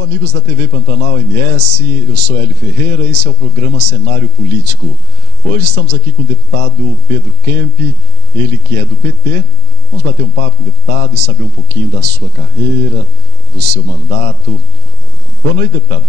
Alô, amigos da TV Pantanal MS, eu sou Hélio Ferreira, esse é o programa Cenário Político. Hoje estamos aqui com o deputado Pedro Kemp, ele que é do PT. Vamos bater um papo com o deputado e saber um pouquinho da sua carreira, do seu mandato. Boa noite, deputado.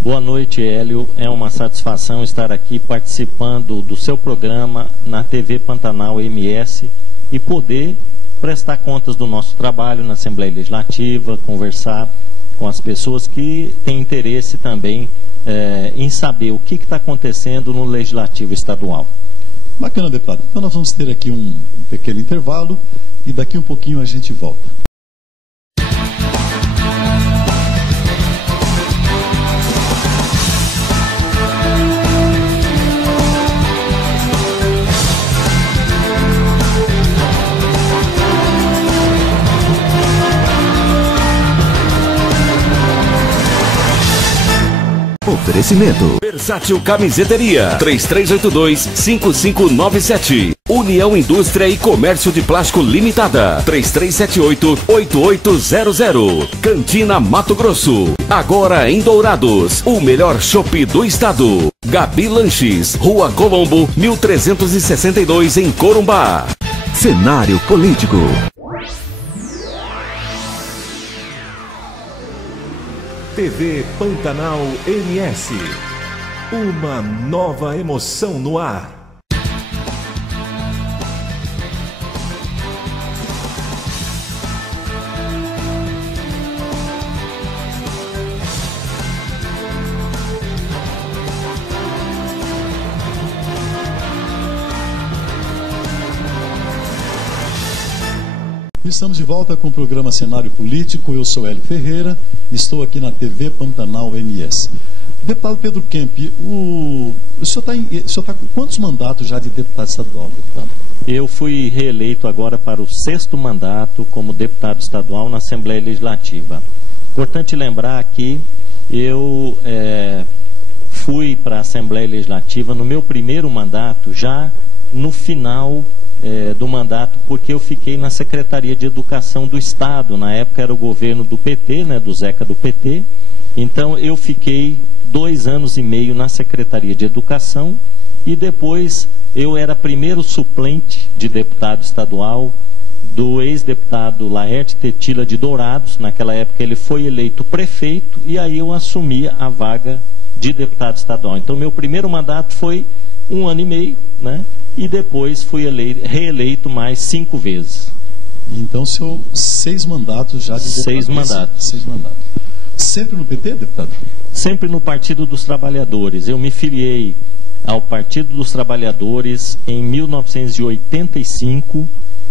Boa noite, Hélio. É uma satisfação estar aqui participando do seu programa na TV Pantanal MS e poder prestar contas do nosso trabalho na Assembleia Legislativa, conversar com as pessoas que têm interesse também em saber o que está acontecendo no Legislativo Estadual. Bacana, deputado. Então nós vamos ter aqui um pequeno intervalo e daqui um pouquinho a gente volta. Oferecimento Versátil Camiseteria 3382-5597. União Indústria e Comércio de Plástico Limitada 3378-8800. Cantina Mato Grosso, agora em Dourados, o melhor chopp do estado. Gabi Lanches, Rua Colombo 1362 em Corumbá. Cenário Político. TV Pantanal MS. Uma nova emoção no ar. Estamos de volta com o programa Cenário Político. Eu sou Hélio Ferreira, estou aqui na TV Pantanal MS. Deputado Pedro Kemp, o senhor está com quantos mandatos já de deputado estadual, deputado? Eu fui reeleito agora para o 6º mandato como deputado estadual na Assembleia Legislativa. Importante lembrar que eu fui para a Assembleia Legislativa no meu primeiro mandato, já no final do mandato, porque eu fiquei na Secretaria de Educação do Estado. Na época era o governo do PT, do Zeca do PT. Então eu fiquei 2 anos e meio na Secretaria de Educação e depois eu era primeiro suplente de deputado estadual do ex-deputado Laerte Tetila de Dourados. Naquela época ele foi eleito prefeito e aí eu assumi a vaga de deputado estadual. Então meu primeiro mandato foi 1 ano e meio, e depois fui reeleito mais 5 vezes. Então, são 6 mandatos já de deputado. 6 mandatos. 6 mandatos. Sempre no PT, deputado? Sempre no Partido dos Trabalhadores. Eu me filiei ao Partido dos Trabalhadores em 1985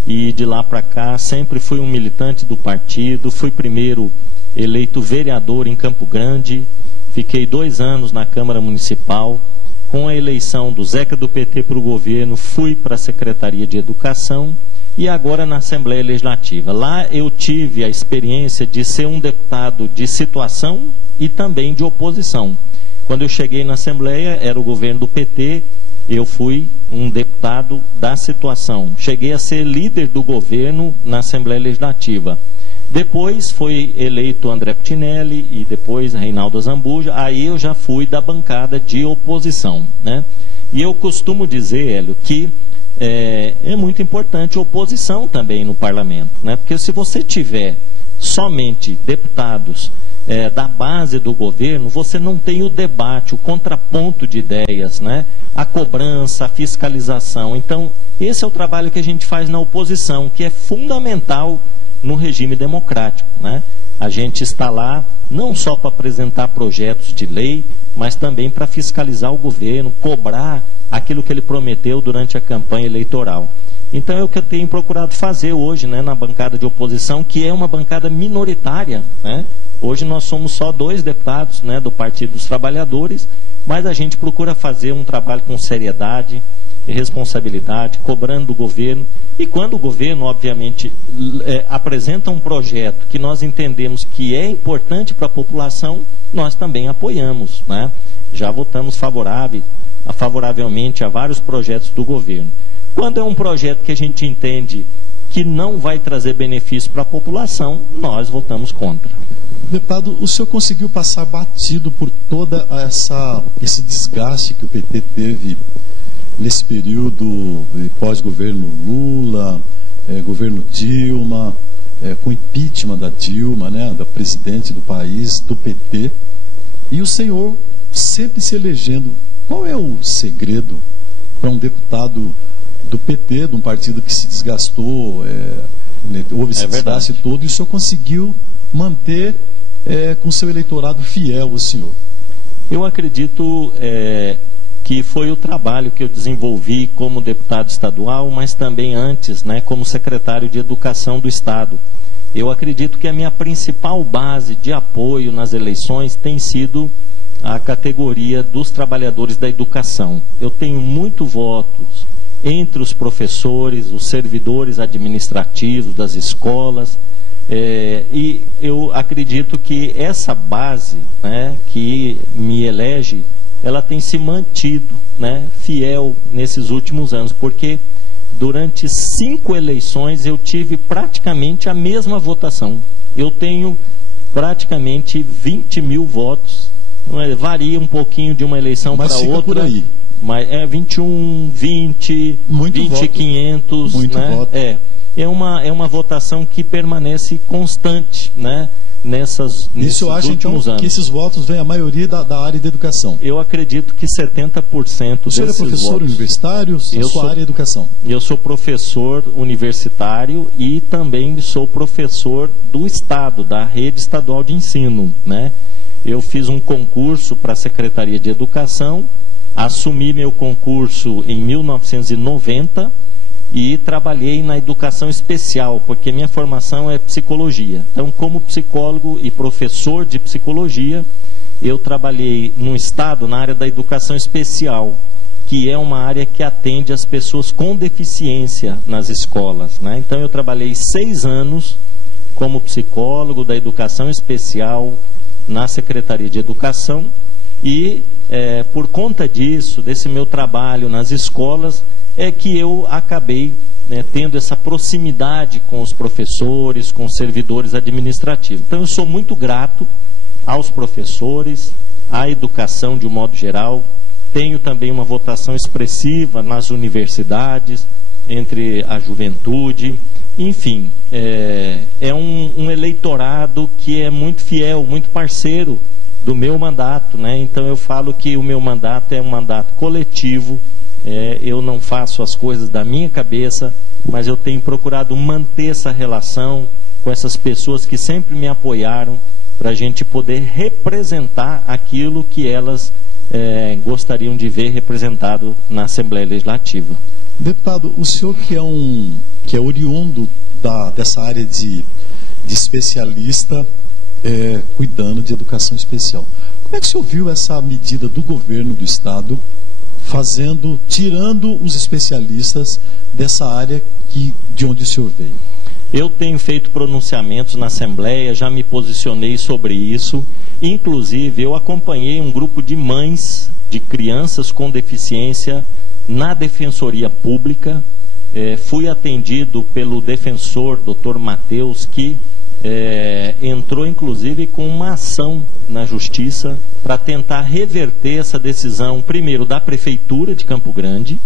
e de lá para cá sempre fui um militante do partido. Fui primeiro eleito vereador em Campo Grande, fiquei 2 anos na Câmara Municipal. Com a eleição do Zeca do PT para o governo, fui para a Secretaria de Educação e agora na Assembleia Legislativa. Lá eu tive a experiência de ser um deputado de situação e também de oposição. Quando eu cheguei na Assembleia, era o governo do PT, eu fui um deputado da situação. Cheguei a ser líder do governo na Assembleia Legislativa. Depois foi eleito André Putinelli e depois Reinaldo Zambuja, aí eu já fui da bancada de oposição, E eu costumo dizer, Hélio, que é muito importante a oposição também no parlamento, Porque se você tiver somente deputados da base do governo, você não tem o debate, o contraponto de ideias, A cobrança, a fiscalização. Então, esse é o trabalho que a gente faz na oposição, que é fundamental no regime democrático, A gente está lá não só para apresentar projetos de lei, mas também para fiscalizar o governo, cobrar aquilo que ele prometeu durante a campanha eleitoral. Então é o que eu tenho procurado fazer hoje, na bancada de oposição, que é uma bancada minoritária, Hoje nós somos só 2 deputados, do Partido dos Trabalhadores, mas a gente procura fazer um trabalho com seriedade e responsabilidade, cobrando do governo. E quando o governo, obviamente, apresenta um projeto que nós entendemos que é importante para a população, nós também apoiamos, Já votamos favoravelmente a vários projetos do governo. Quando é um projeto que a gente entende que não vai trazer benefício para a população, nós votamos contra. Deputado, o senhor conseguiu passar batido por toda esse desgaste que o PT teve nesse período pós-governo Lula, governo Dilma, com impeachment da Dilma, né, da presidente do país, do PT, e o senhor sempre se elegendo. Qual é o segredo para um deputado do PT, de um partido que se desgastou, houve esse desgaste todo, e o senhor conseguiu manter com seu eleitorado fiel o senhor? Eu acredito que foi o trabalho que eu desenvolvi como deputado estadual, mas também antes, né, como secretário de Educação do Estado. Eu acredito que a minha principal base de apoio nas eleições tem sido a categoria dos trabalhadores da educação. Eu tenho muitos votos entre os professores, os servidores administrativos das escolas, e eu acredito que essa base, né, que me elege, ela tem se mantido, né, fiel nesses últimos anos, porque durante 5 eleições eu tive praticamente a mesma votação. Eu tenho praticamente 20 mil votos, varia um pouquinho de uma eleição para outra. Por aí. Mas 21, 20, muito 20, voto. 500, muito né? Voto. É uma votação que permanece constante, né? Nesses eu acho, últimos então, anos. Que esses votos vêm a maioria da área de educação. Eu acredito que 70% desses votos. O senhor é professor universitário? Sua área é educação? Eu sou professor universitário e também sou professor do Estado, da rede estadual de ensino, né? Eu fiz um concurso para a Secretaria de Educação, assumi meu concurso em 1990 e trabalhei na educação especial, porque minha formação é psicologia. Então, como psicólogo e professor de psicologia, eu trabalhei no Estado na área da educação especial, que é uma área que atende as pessoas com deficiência nas escolas, né? Então, eu trabalhei 6 anos como psicólogo da educação especial na Secretaria de Educação e, por conta disso, desse meu trabalho nas escolas, é que eu acabei, né, tendo essa proximidade com os professores, com os servidores administrativos. Então, eu sou muito grato aos professores, à educação de um modo geral. Tenho também uma votação expressiva nas universidades, entre a juventude. Enfim, é um eleitorado que é muito fiel, muito parceiro do meu mandato, né? Então, eu falo que o meu mandato é um mandato coletivo. Eu não faço as coisas da minha cabeça, mas eu tenho procurado manter essa relação com essas pessoas que sempre me apoiaram para a gente poder representar aquilo que elas gostariam de ver representado na Assembleia Legislativa. Deputado, o senhor que é oriundo dessa área de especialista cuidando de educação especial, como é que o senhor viu essa medida do governo do Estado tirando os especialistas dessa área de onde o senhor veio? Eu tenho feito pronunciamentos na Assembleia, já me posicionei sobre isso. Inclusive, eu acompanhei um grupo de mães de crianças com deficiência na Defensoria Pública. Fui atendido pelo defensor, Dr. Matheus, que entrou inclusive com uma ação na Justiça para tentar reverter essa decisão, primeiro da Prefeitura de Campo Grande,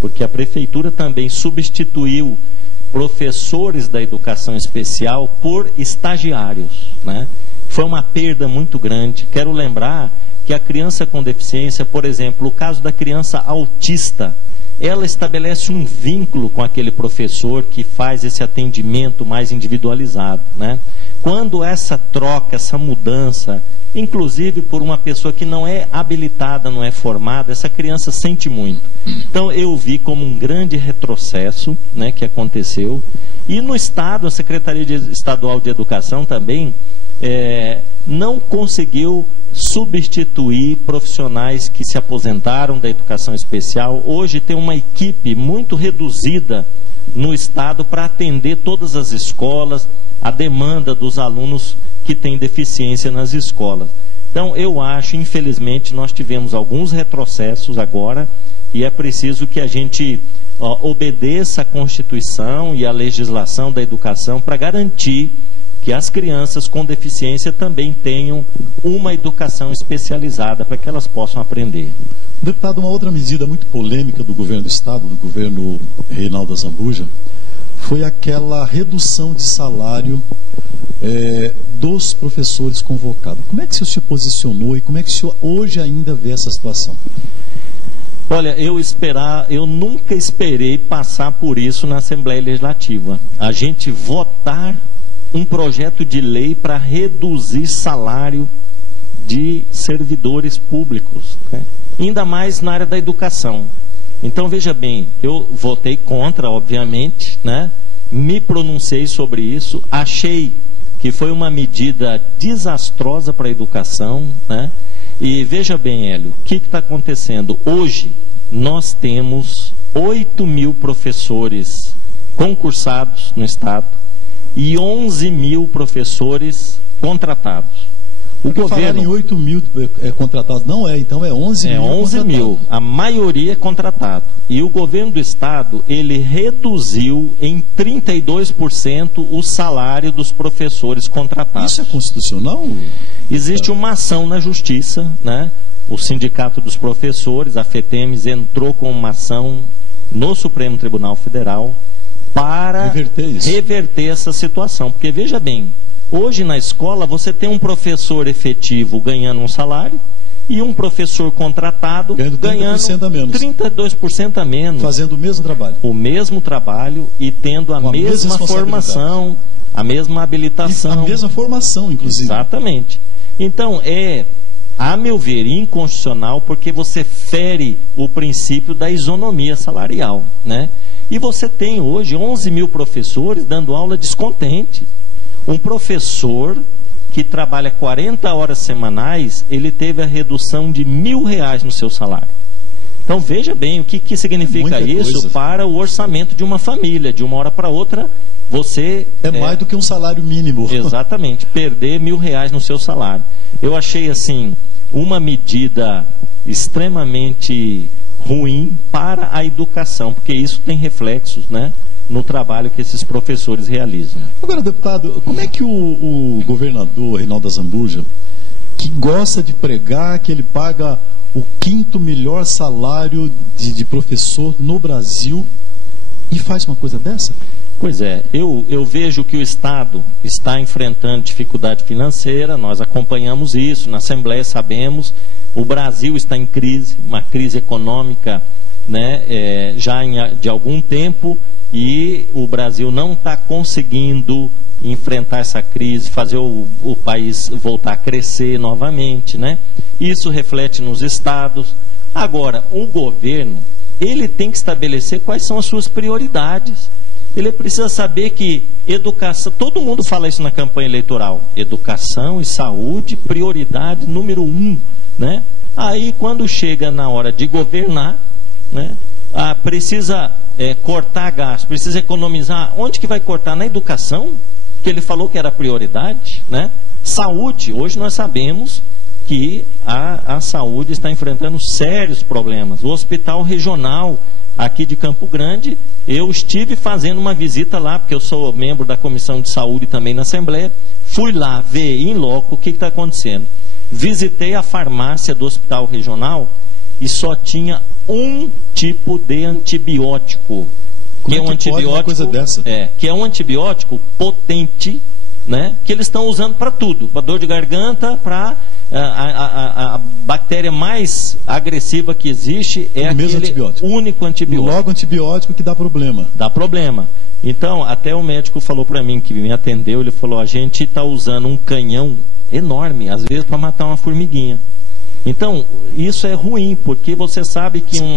porque a Prefeitura também substituiu professores da educação especial por estagiários, né? Foi uma perda muito grande. Quero lembrar que a criança com deficiência, por exemplo, o caso da criança autista, ela estabelece um vínculo com aquele professor que faz esse atendimento mais individualizado, né? Quando essa troca, essa mudança, inclusive por uma pessoa que não é habilitada, não é formada, essa criança sente muito. Então, eu vi como um grande retrocesso, né, que aconteceu. E no Estado, a Secretaria Estadual de Educação também não conseguiu substituir profissionais que se aposentaram da educação especial. Hoje tem uma equipe muito reduzida no Estado para atender todas as escolas, a demanda dos alunos que têm deficiência nas escolas. Então, eu acho, infelizmente, nós tivemos alguns retrocessos agora e é preciso que a gente obedeça a Constituição e a legislação da educação para garantir que as crianças com deficiência também tenham uma educação especializada para que elas possam aprender. Deputado, uma outra medida muito polêmica do governo do Estado, do governo Reinaldo Azambuja, foi aquela redução de salário dos professores convocados. Como é que o senhor se posicionou e como é que o senhor hoje ainda vê essa situação? Olha, eu nunca esperei passar por isso na Assembleia Legislativa. A gente votar um projeto de lei para reduzir salário de servidores públicos, né? Ainda mais na área da educação. Então, veja bem, eu votei contra, obviamente, né? Me pronunciei sobre isso, achei que foi uma medida desastrosa para a educação, né? E veja bem, Hélio, o que está acontecendo? Hoje, nós temos 8.000 professores concursados no Estado e 11.000 professores contratados. O governo... em 8.000 contratados, não é, então é 11.000. É 11.000, a maioria é contratado. E o governo do Estado, ele reduziu em 32% o salário dos professores contratados. Isso é constitucional? Existe uma ação na Justiça, né? O Sindicato dos Professores, a FETEMES, entrou com uma ação no Supremo Tribunal Federal para reverter essa situação. Porque, veja bem, hoje na escola você tem um professor efetivo ganhando um salário e um professor contratado ganhando 32% a menos. Fazendo o mesmo trabalho. O mesmo trabalho e tendo a mesma formação, a mesma habilitação. E a mesma formação, inclusive. Exatamente. Então, a meu ver, inconstitucional, porque você fere o princípio da isonomia salarial, né? E você tem hoje 11.000 professores dando aula descontente. Um professor que trabalha 40 horas semanais, ele teve a redução de R$1.000 no seu salário. Então, veja bem, o que significa isso para o orçamento de uma família. De uma hora para outra, você... É mais do que um salário mínimo. Exatamente, perder R$1.000 no seu salário. Eu achei, assim, uma medida extremamente ruim para a educação, porque isso tem reflexos, né, no trabalho que esses professores realizam. Agora, deputado, como é que o governador Reinaldo Azambuja, que gosta de pregar que ele paga o 5º melhor salário de professor no Brasil, e faz uma coisa dessa? Pois é, eu vejo que o Estado está enfrentando dificuldade financeira, nós acompanhamos isso, na Assembleia sabemos, o Brasil está em crise, uma crise econômica, né, já de algum tempo, e o Brasil não está conseguindo enfrentar essa crise, fazer o país voltar a crescer novamente, né? Isso reflete nos estados. Agora, o governo, ele tem que estabelecer quais são as suas prioridades. Ele precisa saber que educação, todo mundo fala isso na campanha eleitoral, educação e saúde, prioridade número 1, né? Aí, quando chega na hora de governar, né, precisa cortar gasto, precisa economizar. Onde que vai cortar? Na educação, que ele falou que era prioridade, né? Saúde, hoje nós sabemos que a saúde está enfrentando sérios problemas. O hospital regional aqui de Campo Grande, eu estive fazendo uma visita lá, porque eu sou membro da Comissão de Saúde também na Assembleia, fui lá ver em loco o que está acontecendo. Visitei a farmácia do hospital regional e só tinha um tipo de antibiótico. Como é que pode uma coisa dessa? Que é um antibiótico potente, né, que eles estão usando para tudo, para dor de garganta, para a bactéria mais agressiva que existe é aquele único antibiótico. Logo antibiótico que dá problema. Dá problema. Então, até o médico falou para mim, que me atendeu, ele falou, a gente está usando um canhão enorme, às vezes para matar uma formiguinha. Então, isso é ruim, porque você sabe que uma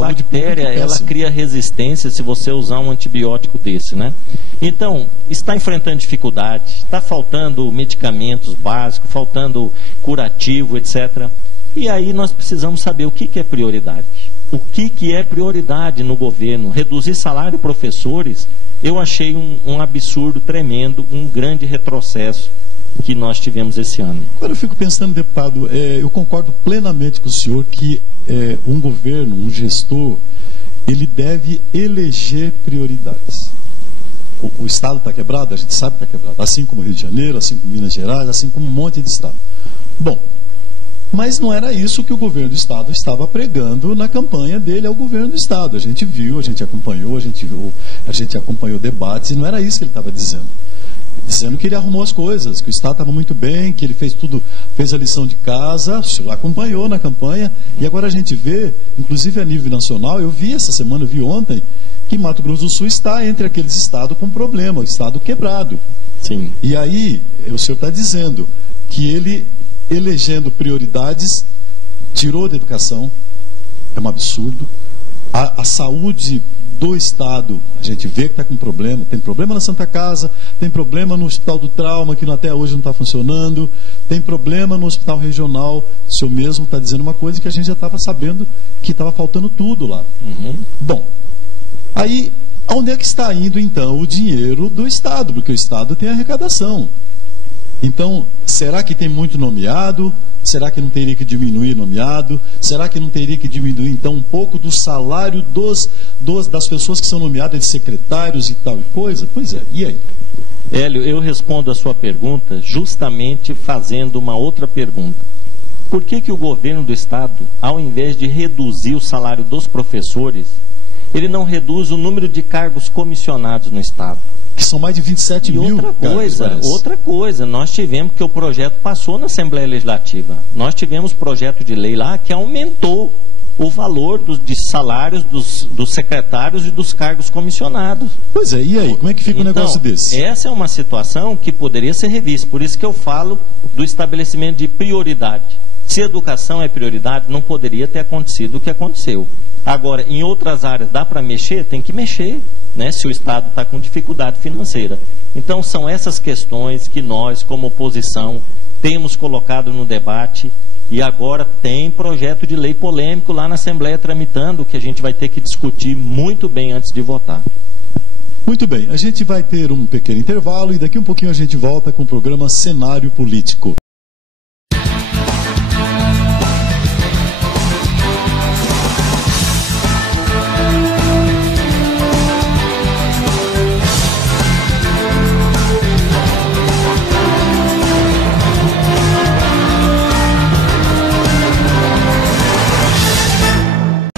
bactéria, ela cria resistência se você usar um antibiótico desse, né? Então, está enfrentando dificuldade, está faltando medicamentos básicos, faltando curativo, etc. E aí nós precisamos saber o que é prioridade. O que é prioridade no governo? Reduzir salário de professores, eu achei um absurdo tremendo, um grande retrocesso que nós tivemos esse ano. Agora eu fico pensando, deputado, eu concordo plenamente com o senhor que um governo, um gestor, ele deve eleger prioridades. o Estado está quebrado, a gente sabe que está quebrado, assim como o Rio de Janeiro, assim como Minas Gerais, assim como um monte de Estado. Bom, mas não era isso que o governo do Estado estava pregando na campanha dele ao governo do Estado. A gente viu, a gente acompanhou, a gente acompanhou debates, e não era isso que ele estava dizendo. Dizendo que ele arrumou as coisas, que o Estado estava muito bem, que ele fez tudo, fez a lição de casa, acompanhou na campanha, e agora a gente vê, inclusive a nível nacional, eu vi essa semana, eu vi ontem, que Mato Grosso do Sul está entre aqueles estados com problema, estado quebrado. Sim. E aí, o senhor está dizendo que ele, elegendo prioridades, tirou da educação, é um absurdo, a saúde do Estado, a gente vê que está com problema, tem problema na Santa Casa, tem problema no Hospital do Trauma, que até hoje não está funcionando, tem problema no Hospital Regional, o senhor mesmo está dizendo uma coisa que a gente já estava sabendo que estava faltando tudo lá. Bom, aí, onde é que está indo então o dinheiro do Estado? Porque o Estado tem arrecadação. Então, será que tem muito nomeado? Será que não teria que diminuir nomeado? Será que não teria que diminuir, então, um pouco do salário das pessoas que são nomeadas de secretários e tal e coisa? Pois é, e aí? Hélio, eu respondo a sua pergunta justamente fazendo uma outra pergunta. Por que o governo do Estado, ao invés de reduzir o salário dos professores, ele não reduz o número de cargos comissionados no Estado? Que são mais de 27 mil. Outra coisa, nós tivemos, que o projeto passou na Assembleia Legislativa, nós tivemos projeto de lei lá que aumentou o valor de salários dos secretários e dos cargos comissionados. Pois é, e aí, como é que fica um negócio desse? Essa é uma situação que poderia ser revista, por isso que eu falo do estabelecimento de prioridade. Se educação é prioridade, não poderia ter acontecido o que aconteceu. Agora, em outras áreas dá para mexer? Tem que mexer, né, se o Estado está com dificuldade financeira. Então, são essas questões que nós, como oposição, temos colocado no debate, e agora tem projeto de lei polêmico lá na Assembleia tramitando, que a gente vai ter que discutir muito bem antes de votar. Muito bem, a gente vai ter um pequeno intervalo e daqui um pouquinho a gente volta com o programa Cenário Político.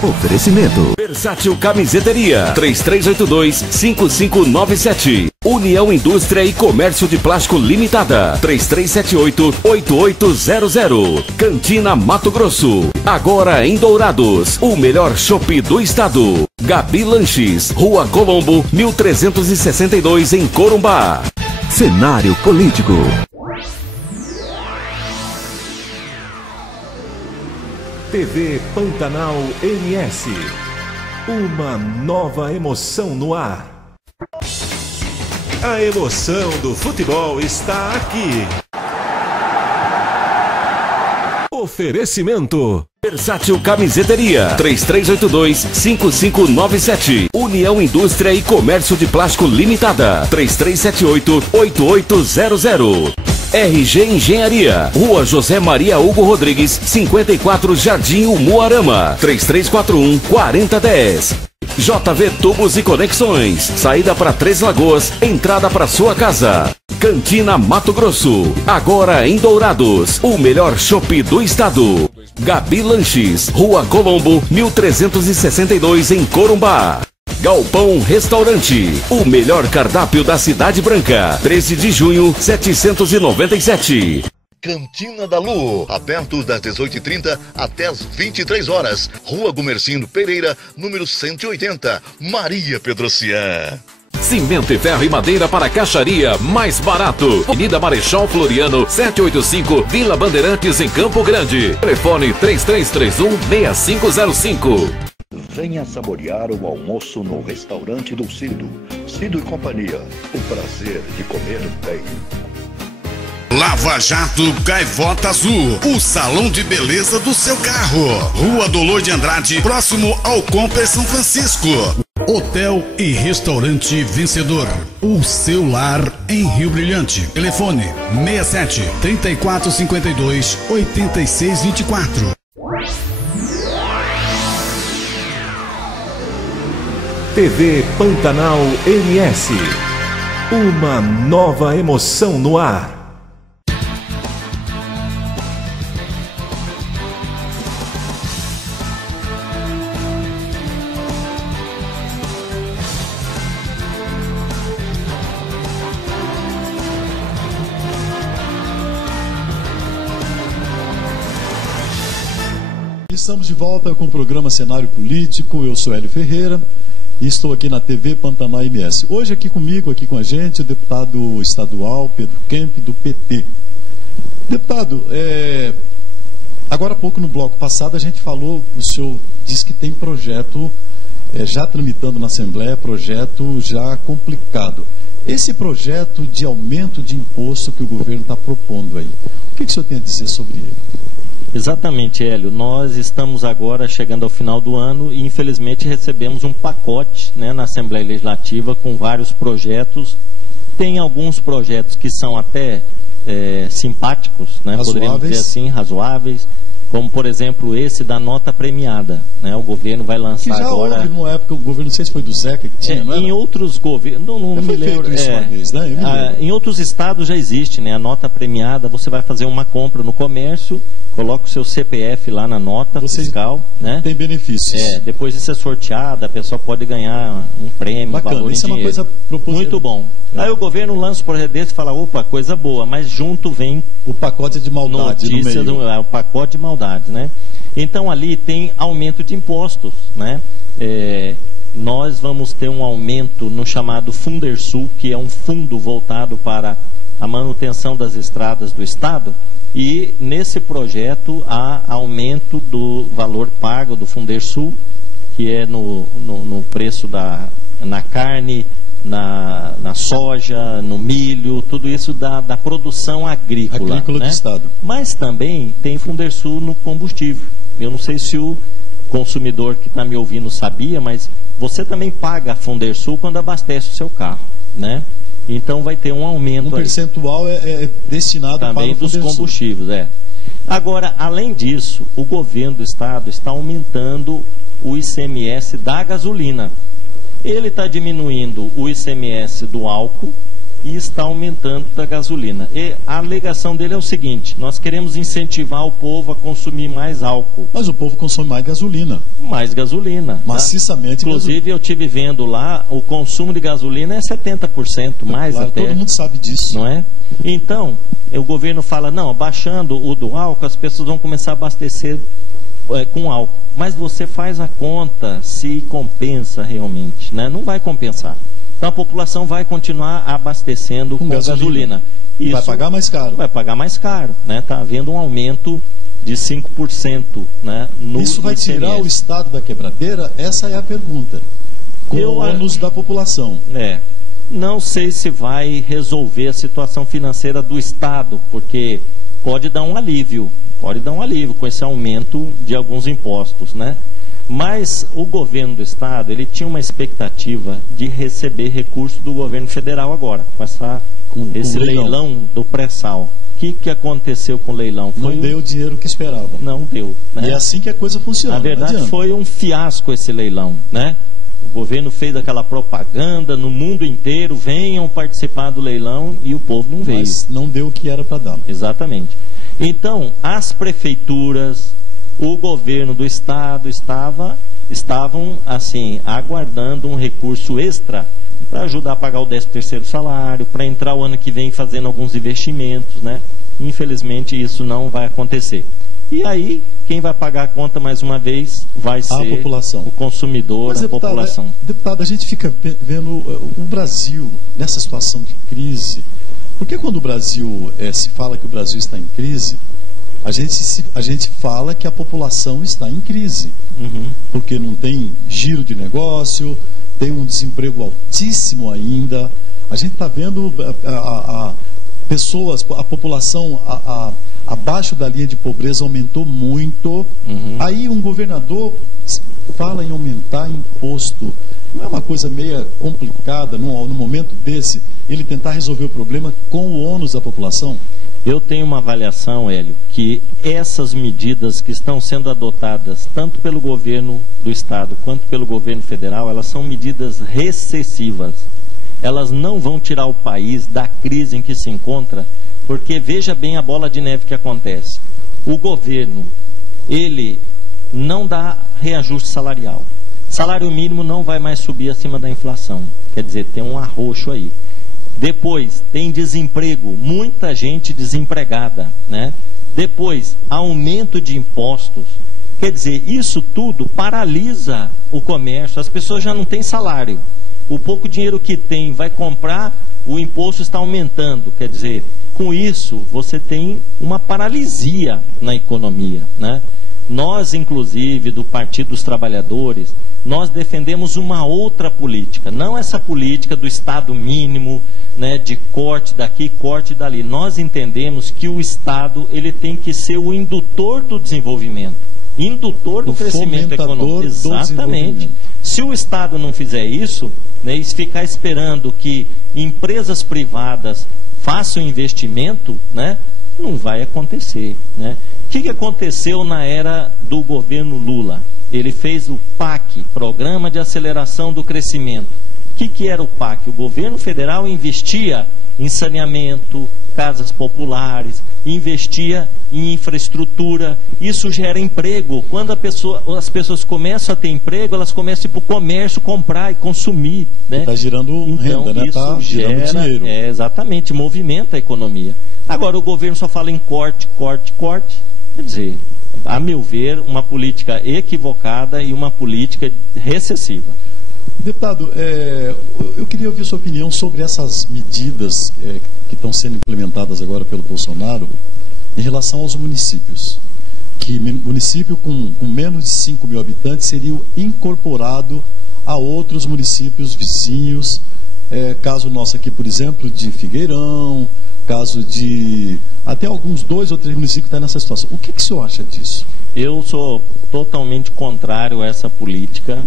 Oferecimento Versátil Camiseteria 3382-5597. União Indústria e Comércio de Plástico Limitada 3378-8800. Cantina Mato Grosso, agora em Dourados, o melhor chopp do estado. Gabi Lanches, Rua Colombo 1362 em Corumbá. Cenário Político. TV Pantanal MS. Uma nova emoção no ar. A emoção do futebol está aqui. Oferecimento Versátil Camiseteria 3382-5597. União Indústria e Comércio de Plástico Limitada 3378-8800. RG Engenharia, Rua José Maria Hugo Rodrigues, 54, Jardim Umuarama, 3341-4010. JV Tubos e Conexões, saída para Três Lagoas, entrada para sua casa. Cantina Mato Grosso, agora em Dourados, o melhor chopp do estado. Gabi Lanches, Rua Colombo, 1362 em Corumbá. Galpão Restaurante, o melhor cardápio da Cidade Branca, 13 de junho, 797. Cantina da Lu, aberto das 18h30 até as 23 horas. Rua Gumercindo Pereira, número 180, Maria Pedrocian. Cimento e ferro e madeira para caixaria mais barato. Avenida Marechal Floriano, 785, Vila Bandeirantes, em Campo Grande. Telefone 3331-6505. Venha saborear o almoço no restaurante do Cido. Cido e Companhia, o prazer de comer bem. Lava Jato Gaivota Azul, o salão de beleza do seu carro. Rua Dolor de Andrade, próximo ao Comper São Francisco. Hotel e Restaurante Vencedor, o seu lar em Rio Brilhante. Telefone 67 3452 8624. TV Pantanal MS. Uma nova emoção no ar. Estamos de volta com o programa Cenário Político. Eu sou Hélio Ferreira e estou aqui na TV Pantanal MS. Hoje aqui comigo, aqui com a gente, o deputado estadual Pedro Kemp, do PT. Deputado, agora há pouco no bloco passado a gente falou, o senhor disse que tem projeto já tramitando na Assembleia, projeto já complicado. Esse projeto de aumento de imposto que o governo está propondo aí, o que o senhor tem a dizer sobre ele? Exatamente, Hélio. Nós estamos agora chegando ao final do ano e, infelizmente, recebemos um pacote, né, na Assembleia Legislativa com vários projetos. Tem alguns projetos que são até simpáticos, né, poderíamos dizer assim, razoáveis, como, por exemplo, esse da nota premiada, né? O governo vai lançar que já agora... houve numa época, o governo, não sei se foi do Zeca que tinha, não era? Em outros governos... Não me lembro. Isso uma vez, né? Em outros estados já existe, né? A nota premiada, você vai fazer uma compra no comércio, coloca o seu CPF lá na nota fiscal, né? Tem benefícios. Depois isso é sorteado, a pessoa pode ganhar um prêmio, bacana, valor em isso dinheiro. É uma coisa propositiva. Muito bom. Aí o governo lança um projeto desse e fala, opa, coisa boa, mas junto vem o pacote de maldade notícia no meio. O pacote de maldade, né? Então ali tem aumento de impostos, né? Nós vamos ter um aumento no chamado Fundersul, que é um fundo voltado para a manutenção das estradas do estado, e nesse projeto há aumento do valor pago do Fundersul, que é no preço na carne, na soja, no milho, tudo isso da produção agrícola, né? do estado. Mas também tem Fundersul no combustível. Eu não sei se o consumidor que está me ouvindo sabia, mas você também paga a Fundersul quando abastece o seu carro, né? Então vai ter um aumento. Um percentual é destinado também para o dos combustíveis, Agora, além disso, o governo do estado está aumentando o ICMS da gasolina. Ele está diminuindo o ICMS do álcool e está aumentando da gasolina. E a alegação dele é o seguinte: nós queremos incentivar o povo a consumir mais álcool. Mas o povo consome mais gasolina. Mais gasolina. Maciçamente. Inclusive, eu estive vendo lá, o consumo de gasolina é 70%, mais claro, até. Todo mundo sabe disso. Não é? Então, o governo fala, não, baixando o do álcool, as pessoas vão começar a abastecer com álcool. Mas você faz a conta se compensa realmente, né? Não vai compensar. Então a população vai continuar abastecendo com gasolina. Isso vai pagar mais caro. Vai pagar mais caro, né? Está havendo um aumento de 5%, né, no Isso vai ICMS. tirar o estado da quebradeira? Essa é a pergunta. Com o ônus da população. Não sei se vai resolver a situação financeira do estado, porque pode dar um alívio com esse aumento de alguns impostos, né? Mas o governo do estado, ele tinha uma expectativa de receber recurso do governo federal agora, com esse leilão do pré-sal. O que aconteceu com o leilão? Não deu o dinheiro que esperavam. Não deu. Né? E é assim que a coisa funciona. Na verdade, foi um fiasco esse leilão, né? O governo fez aquela propaganda no mundo inteiro, venham participar do leilão, e o povo não veio. Mas não deu o que era para dar. Exatamente. Então, as prefeituras, o governo do estado estavam assim, aguardando um recurso extra para ajudar a pagar o 13º salário, para entrar o ano que vem fazendo alguns investimentos, né? Infelizmente isso não vai acontecer. E aí, quem vai pagar a conta mais uma vez vai ser a população. O consumidor, mas, deputado, população. Deputado, a gente fica vendo o Brasil nessa situação de crise. Porque quando o Brasil se fala que o Brasil está em crise, a gente fala que a população está em crise. Porque não tem giro de negócio, tem um desemprego altíssimo ainda. A gente está vendo a população abaixo da linha de pobreza aumentou muito. Aí um governador fala em aumentar imposto. Não é uma coisa meio complicada, no momento desse, ele tentar resolver o problema com o ônus da população? Eu tenho uma avaliação, Hélio, que essas medidas que estão sendo adotadas, tanto pelo governo do estado quanto pelo governo federal, elas são medidas recessivas. elas não vão tirar o país da crise em que se encontra, porque veja bem a bola de neve que acontece. O governo, ele não dá reajuste salarial. Salário mínimo não vai mais subir acima da inflação. Quer dizer, tem um arroxo aí. Depois, tem desemprego, muita gente desempregada, né? Depois, aumento de impostos. Quer dizer, isso tudo paralisa o comércio. As pessoas já não têm salário. O pouco dinheiro que tem vai comprar, o imposto está aumentando. Quer dizer, com isso, você tem uma paralisia na economia, né? Nós, inclusive, do Partido dos Trabalhadores, nós defendemos uma outra política, não essa política do Estado mínimo, né, de corte daqui, corte dali. Nós entendemos que o Estado, ele tem que ser o indutor do desenvolvimento, indutor do crescimento econômico. Exatamente. Se o Estado não fizer isso, né, e ficar esperando que empresas privadas façam investimento, né, não vai acontecer, né? O que aconteceu na era do governo Lula? Ele fez o PAC, Programa de Aceleração do Crescimento. O que era o PAC? O governo federal investia em saneamento, casas populares, investia em infraestrutura. Isso gera emprego. Quando as pessoas começam a ter emprego, elas começam a ir para o comércio, comprar e consumir, né? Está girando renda, né? Está girando dinheiro. Exatamente, movimenta a economia. Agora, o governo só fala em corte, corte, corte. Quer dizer, a meu ver, uma política equivocada e uma política recessiva. Deputado, eu queria ouvir sua opinião sobre essas medidas que estão sendo implementadas agora pelo Bolsonaro em relação aos municípios. Que município com menos de 5 mil habitantes seria incorporado a outros municípios vizinhos. Caso nosso aqui, por exemplo, de Figueirão, caso de até alguns 2 ou 3 municípios que estão nessa situação. O que o senhor acha disso? Eu sou totalmente contrário a essa política.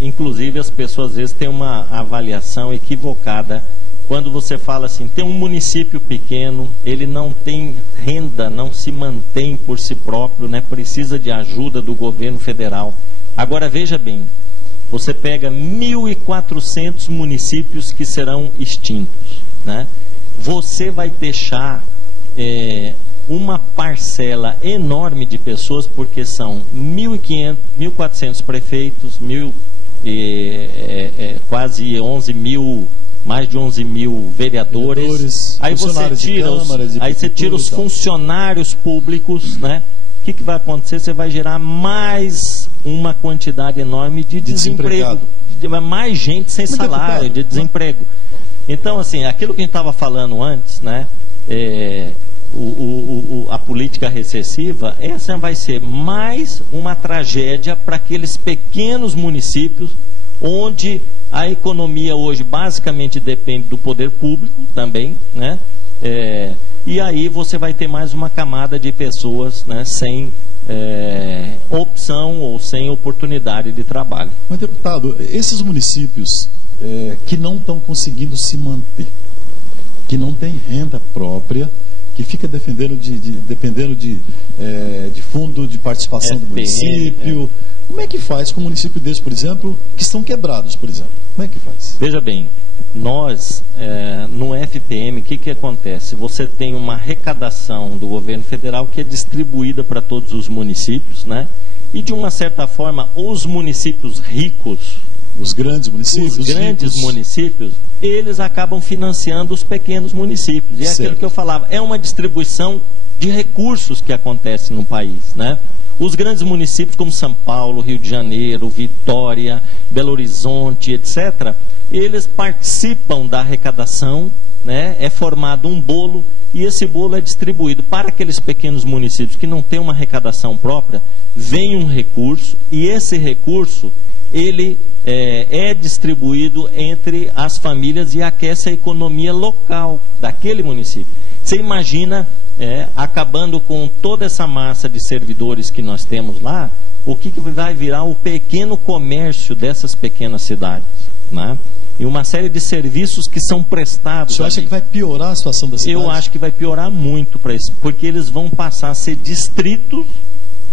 Inclusive, as pessoas às vezes têm uma avaliação equivocada. Quando você fala assim, tem um município pequeno, ele não tem renda, não se mantém por si próprio, né? Precisa de ajuda do governo federal. Agora, veja bem, você pega 1.400 municípios que serão extintos, né? Você vai deixar uma parcela enorme de pessoas, porque são 1.400 prefeitos, quase 11 mil, mais de 11 mil vereadores. Aí você tira os funcionários públicos, né? O que vai acontecer? Você vai gerar mais uma quantidade enorme de desemprego, mais gente sem salário, de desemprego. Então, assim, aquilo que a gente estava falando antes, né, a política recessiva, essa vai ser mais uma tragédia para aqueles pequenos municípios onde a economia hoje basicamente depende do poder público também, né? E aí você vai ter mais uma camada de pessoas, né, sem opção ou sem oportunidade de trabalho. Mas, deputado, esses municípios que não estão conseguindo se manter, que não tem renda própria, que fica dependendo de fundo de participação do município, como é que faz com um município desse, por exemplo, que estão quebrados, por exemplo? Como é que faz? Veja bem, nós, no FPM, o que acontece? Você tem uma arrecadação do governo federal que é distribuída para todos os municípios, né? E, de uma certa forma, os municípios ricos, os grandes municípios, eles acabam financiando os pequenos municípios. E é aquilo que eu falava, é uma distribuição de recursos que acontece no país, né? Os grandes municípios como São Paulo, Rio de Janeiro, Vitória, Belo Horizonte, etc., eles participam da arrecadação, né? É formado um bolo e esse bolo é distribuído para aqueles pequenos municípios que não têm uma arrecadação própria. Vem um recurso e esse recurso ele é distribuído entre as famílias e aquece a economia local daquele município. Você imagina, acabando com toda essa massa de servidores que nós temos lá, o que vai virar o pequeno comércio dessas pequenas cidades, né? E uma série de serviços que são prestados. Você acha que vai piorar a situação da cidade? Eu acho que vai piorar muito para isso, porque eles vão passar a ser distritos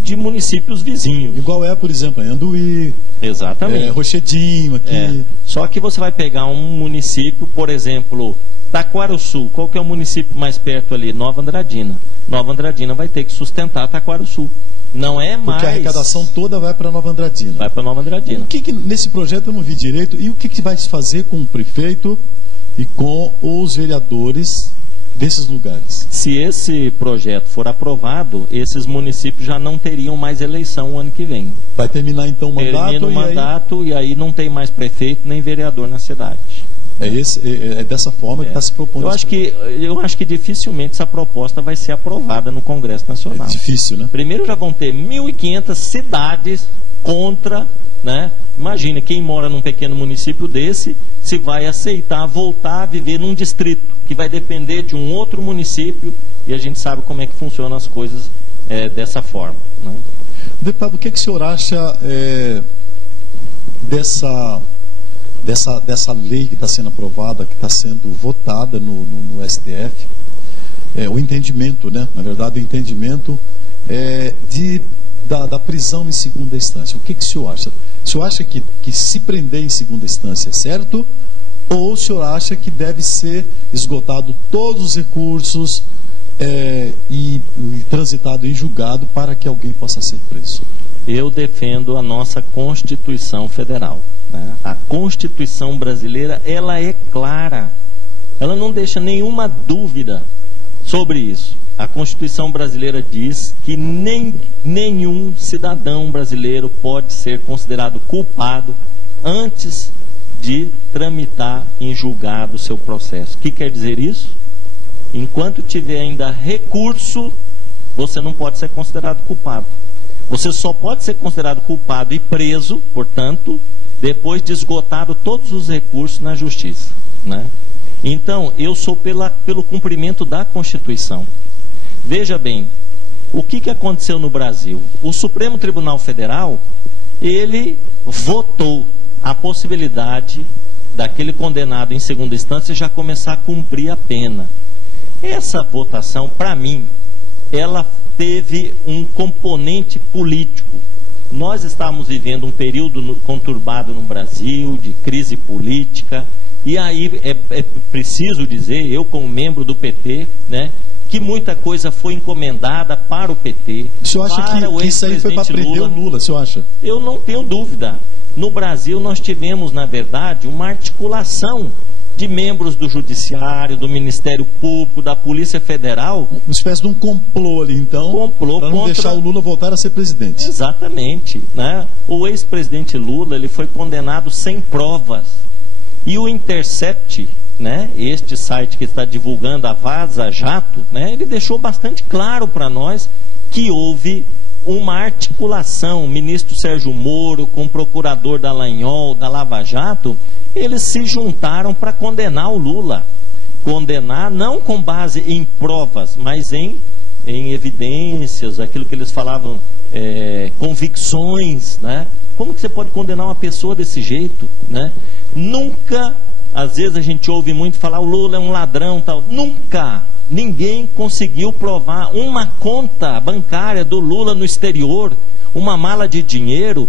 de municípios vizinhos. Igual é, por exemplo, em Anduí, Exatamente. Rochedinho aqui. Só que você vai pegar um município, por exemplo, Taquarussu. Qual que é o município mais perto ali? Nova Andradina. Nova Andradina vai ter que sustentar Taquarussu. Não é mais... Porque a arrecadação toda vai para Nova Andradina. Vai para Nova Andradina. O que nesse projeto eu não vi direito, e o que vai se fazer com o prefeito e com os vereadores desses lugares? Se esse projeto for aprovado, esses municípios já não teriam mais eleição o ano que vem. Vai terminar então o mandato? Termina o mandato e aí não tem mais prefeito nem vereador na cidade. É dessa forma que está se propondo. Eu acho que dificilmente essa proposta vai ser aprovada no Congresso Nacional. É difícil, né? Primeiro já vão ter 1.500 cidades contra, né? Imagina, quem mora num pequeno município desse, se vai aceitar voltar a viver num distrito, que vai depender de um outro município, e a gente sabe como é que funcionam as coisas dessa forma, né? Deputado, o que o senhor acha dessa lei que está sendo aprovada, que está sendo votada no STF, o entendimento, né? Na verdade, o entendimento da prisão em segunda instância. O que o senhor acha? O senhor acha que se prender em segunda instância é certo? Ou o senhor acha que deve ser esgotado todos os recursos e transitado em julgado para que alguém possa ser preso? Eu defendo a nossa Constituição Federal, né? A Constituição brasileira, ela é clara. Ela não deixa nenhuma dúvida sobre isso. A Constituição brasileira diz que nenhum cidadão brasileiro pode ser considerado culpado antes de tramitar em julgado o seu processo. O que quer dizer isso? Enquanto tiver ainda recurso, você não pode ser considerado culpado. Você só pode ser considerado culpado e preso, portanto, depois de esgotado todos os recursos na justiça, né? Então, eu sou pelo cumprimento da Constituição. Veja bem, o que aconteceu no Brasil? O Supremo Tribunal Federal, ele votou a possibilidade daquele condenado em segunda instância já começar a cumprir a pena. Essa votação, para mim, ela teve um componente político. Nós estávamos vivendo um período conturbado no Brasil, de crise política, e aí é preciso dizer, eu como membro do PT, né, que muita coisa foi encomendada para o PT. O senhor acha que isso aí foi para prender o Lula, o senhor acha? Eu não tenho dúvida. No Brasil nós tivemos, na verdade, uma articulação de membros do Judiciário, do Ministério Público, da Polícia Federal. Uma espécie de um complô ali, então, complô para não deixar o Lula voltar a ser presidente. Exatamente, né? O ex-presidente Lula, ele foi condenado sem provas. E o Intercept, né, este site que está divulgando a Vaza Jato, né, ele deixou bastante claro para nós que houve uma articulação. O ministro Sérgio Moro com o procurador Dallagnol, da Lava Jato, eles se juntaram para condenar o Lula. Condenar não com base em provas, mas em evidências, aquilo que eles falavam, convicções, né? Como que você pode condenar uma pessoa desse jeito, né? Nunca, às vezes a gente ouve muito falar, o Lula é um ladrão, tal. Nunca ninguém conseguiu provar uma conta bancária do Lula no exterior, uma mala de dinheiro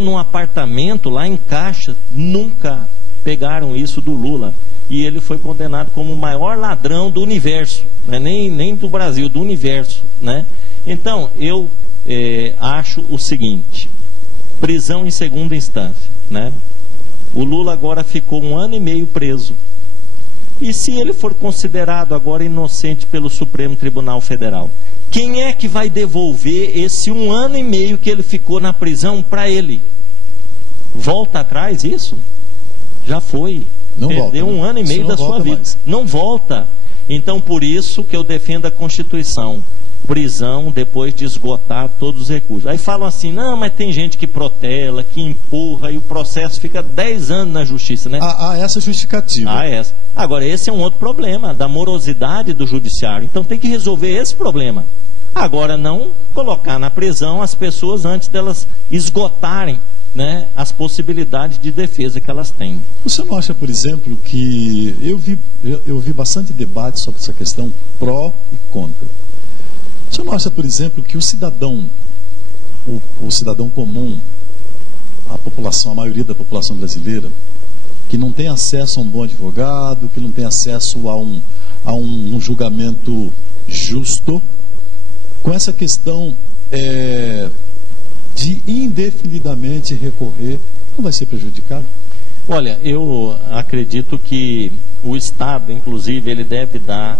num apartamento lá em Caixa. Nunca pegaram isso do Lula. E ele foi condenado como o maior ladrão do universo, né? nem do Brasil, do universo, né? Então, eu acho o seguinte: prisão em segunda instância, né? O Lula agora ficou 1 ano e meio preso. E se ele for considerado agora inocente pelo Supremo Tribunal Federal, quem é que vai devolver esse 1 ano e meio que ele ficou na prisão para ele? Volta atrás isso? Já foi. Não Perdeu volta, 1 ano e meio da sua vida. Mais. Não volta. Então, por isso que eu defendo a Constituição. Prisão depois de esgotar todos os recursos. Aí falam assim, não, mas tem gente que protela, que empurra, e o processo fica 10 anos na justiça, né? Essa justificativa. Essa. Agora, esse é um outro problema, da morosidade do judiciário. Então tem que resolver esse problema. Agora, não colocar na prisão as pessoas antes delas esgotarem, né, as possibilidades de defesa que elas têm. Você não acha, por exemplo, que eu vi bastante debate sobre essa questão pró e contra. Você não acha, por exemplo, que o cidadão o cidadão comum, a população, a maioria da população brasileira, que não tem acesso a um bom advogado, que não tem acesso a um julgamento justo, com essa questão de indefinidamente recorrer, não vai ser prejudicado? Olha, eu acredito que o Estado, inclusive, ele deve dar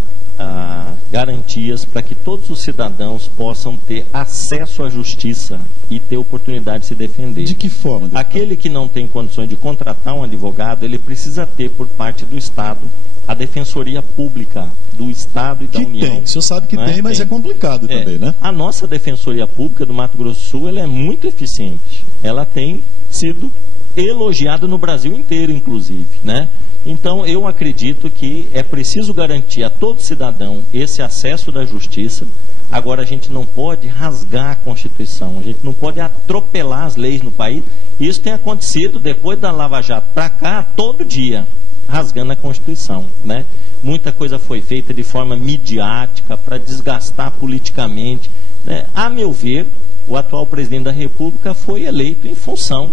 garantias para que todos os cidadãos possam ter acesso à justiça e ter oportunidade de se defender. De que forma, deputado? Aquele que não tem condições de contratar um advogado, ele precisa ter por parte do Estado a Defensoria Pública do Estado e da União. Tem. O senhor sabe que tem, mas é complicado também, né? A nossa Defensoria Pública do Mato Grosso do Sul, ela é muito eficiente. Ela tem sido elogiada no Brasil inteiro, inclusive, né? Então, eu acredito que é preciso garantir a todo cidadão esse acesso da justiça. Agora, a gente não pode rasgar a Constituição, a gente não pode atropelar as leis no país. Isso tem acontecido depois da Lava Jato para cá, todo dia, rasgando a Constituição, né? Muita coisa foi feita de forma midiática, para desgastar politicamente, né? A meu ver, o atual presidente da República foi eleito em função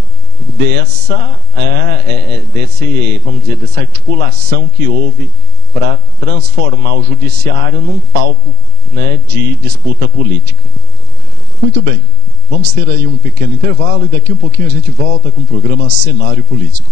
dessa articulação que houve para transformar o judiciário num palco, né, de disputa política. Muito bem, vamos ter aí um pequeno intervalo e daqui um pouquinho a gente volta com o programa Cenário Político.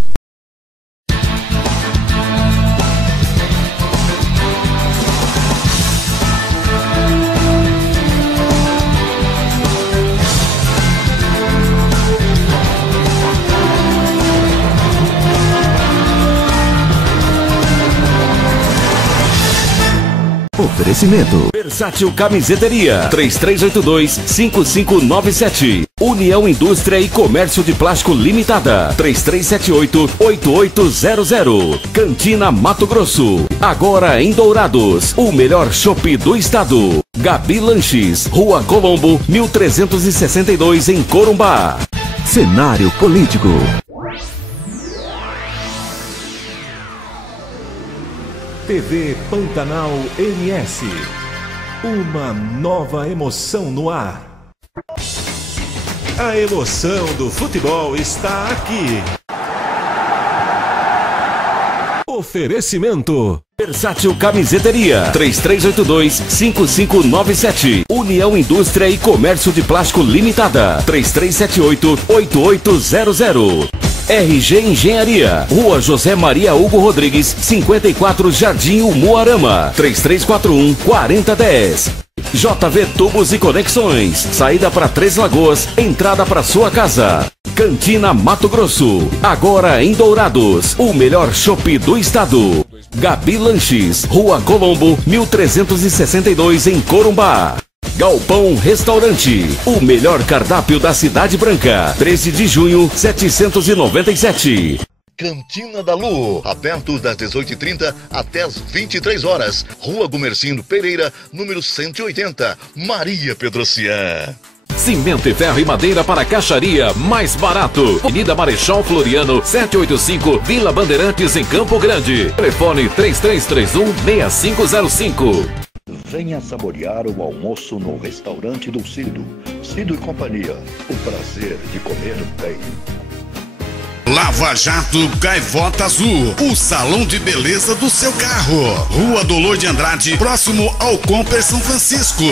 Oferecimento Versátil Camiseteria 3382-5597 União Indústria e Comércio de Plástico Limitada 3378-8800 Cantina Mato Grosso. Agora em Dourados, o melhor chopp do estado. Gabi Lanches, Rua Colombo 1362 em Corumbá. Cenário Político. TV Pantanal MS. Uma nova emoção no ar. A emoção do futebol está aqui. Oferecimento Versátil Camiseteria 3382-5597 União Indústria e Comércio de Plástico Limitada 3378-8800 RG Engenharia, Rua José Maria Hugo Rodrigues, 54 Jardim Umuarama, 3341-4010. JV Tubos e Conexões, saída para Três Lagoas, entrada para sua casa. Cantina Mato Grosso, agora em Dourados, o melhor chopp do estado. Gabi Lanches, Rua Colombo, 1362 em Corumbá. Galpão Restaurante, o melhor cardápio da Cidade Branca, 13 de junho, 797. Cantina da Lu, aberto das 18h30 até as 23 horas. Rua Gumercindo Pereira, número 180, Maria Pedrocian. Cimento e ferro e madeira para caixaria mais barato. Avenida Marechal Floriano, 785, Vila Bandeirantes, em Campo Grande. Telefone 3331-6505. Venha saborear o almoço no restaurante do Cido. Cido e Companhia, o prazer de comer bem. Lava Jato Gaivota Azul, o salão de beleza do seu carro. Rua Dolor de Andrade, próximo ao Comper São Francisco.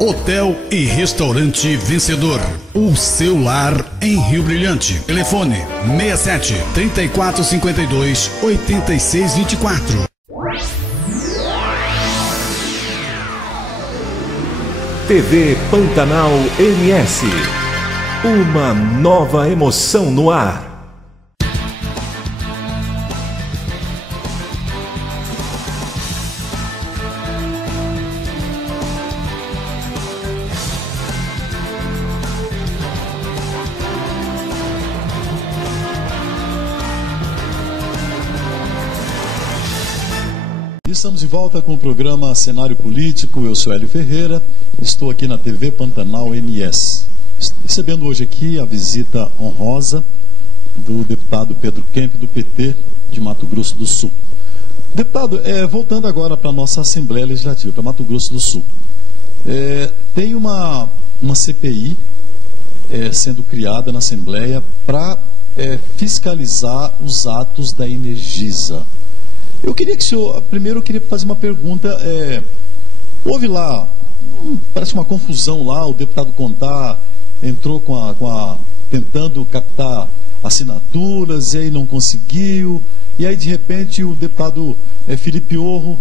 Hotel e Restaurante Vencedor, o seu lar em Rio Brilhante. Telefone 67 3452 8624. TV Pantanal MS. Uma nova emoção no ar. Estamos de volta com o programa Cenário Político. Eu sou Hélio Ferreira, estou aqui na TV Pantanal MS. Recebendo hoje aqui a visita honrosa do deputado Pedro Kemp, do PT de Mato Grosso do Sul. Deputado, voltando agora para a nossa Assembleia Legislativa, para Mato Grosso do Sul. Tem uma CPI sendo criada na Assembleia para fiscalizar os atos da Energisa. Eu queria que o senhor, primeiro eu queria fazer uma pergunta, houve lá, parece uma confusão lá, o deputado Contar entrou tentando captar assinaturas e aí não conseguiu, e aí de repente o deputado Felipe Orro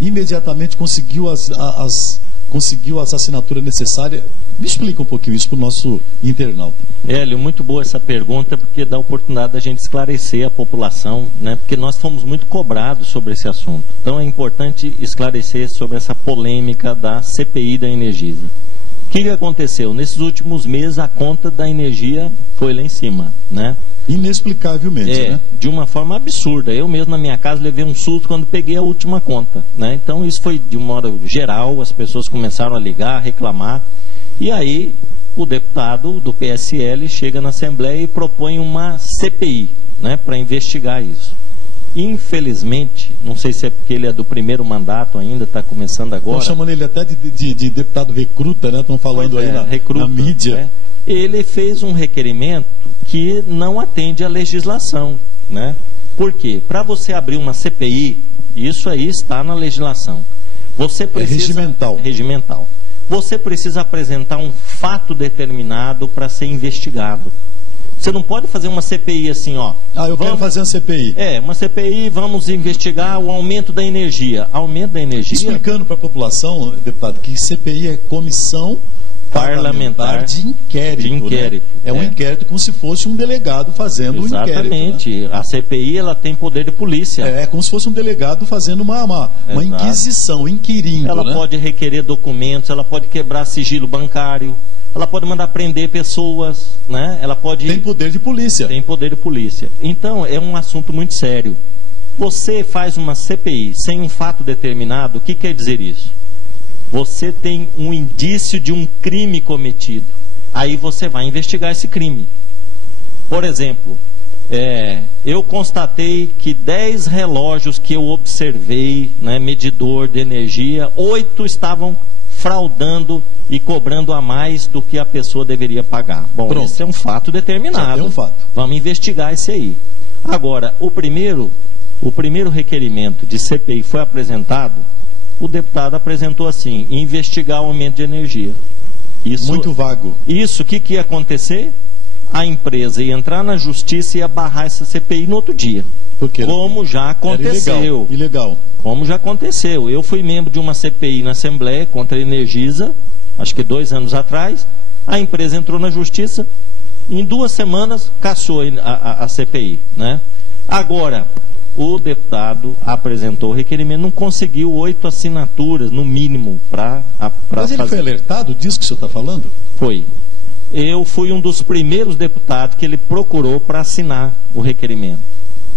imediatamente conseguiu as assinaturas necessárias. Me explica um pouquinho isso para o nosso internauta. Hélio, muito boa essa pergunta, porque dá a oportunidade da gente esclarecer a população, né? Porque nós fomos muito cobrados sobre esse assunto. Então é importante esclarecer sobre essa polêmica da CPI da Energisa. O que aconteceu? Nesses últimos meses a conta da energia foi lá em cima, né? Inexplicavelmente, né? De uma forma absurda. Eu mesmo na minha casa levei um susto quando peguei a última conta, né? Então isso foi de uma hora geral, as pessoas começaram a ligar, a reclamar, e aí o deputado do PSL chega na Assembleia e propõe uma CPI, né, para investigar isso. Infelizmente, não sei se é porque ele é do primeiro mandato ainda, está começando agora. Estão chamando ele até de deputado recruta, né? Estão falando aí na mídia. Né? Ele fez um requerimento que não atende à legislação, né? Por quê? Para você abrir uma CPI, isso aí está na legislação. Você precisa... regimental. Você precisa apresentar um fato determinado para ser investigado. Você não pode fazer uma CPI assim, ó. Quero fazer uma CPI. Uma CPI, vamos investigar o aumento da energia. Aumento da energia... Explicando para a população, deputado, que CPI é Comissão Parlamentar de Inquérito. Né? É um inquérito como se fosse um delegado fazendo um inquérito. Exatamente. Né? A CPI, ela tem poder de polícia. É como se fosse um delegado fazendo uma inquisição, inquirindo. Ela pode requerer documentos, ela pode quebrar sigilo bancário, ela pode mandar prender pessoas, né? Ela pode... Tem poder de polícia. Tem poder de polícia. Então, é um assunto muito sério. Você faz uma CPI sem um fato determinado, o que quer dizer isso? Você tem um indício de um crime cometido. Aí você vai investigar esse crime. Por exemplo, eu constatei que 10 relógios que eu observei, né, medidor de energia, 8 estavam fraudando e cobrando a mais do que a pessoa deveria pagar. Bom, esse é um fato determinado. É um fato. Vamos investigar esse aí. Agora, o primeiro requerimento de CPI foi apresentado, o deputado apresentou assim, investigar o aumento de energia. Isso, muito vago. Isso, o que ia acontecer? A empresa ia entrar na justiça e ia barrar essa CPI no outro dia. Porque como já aconteceu. Ilegal. Como já aconteceu. Eu fui membro de uma CPI na Assembleia contra a Energisa, acho que 2 anos atrás. A empresa entrou na justiça, em 2 semanas cassou a CPI, né? Agora, o deputado apresentou o requerimento, não conseguiu 8 assinaturas, no mínimo, para Mas ele foi alertado disso que o senhor está falando? Foi. Eu fui um dos primeiros deputados que ele procurou para assinar o requerimento.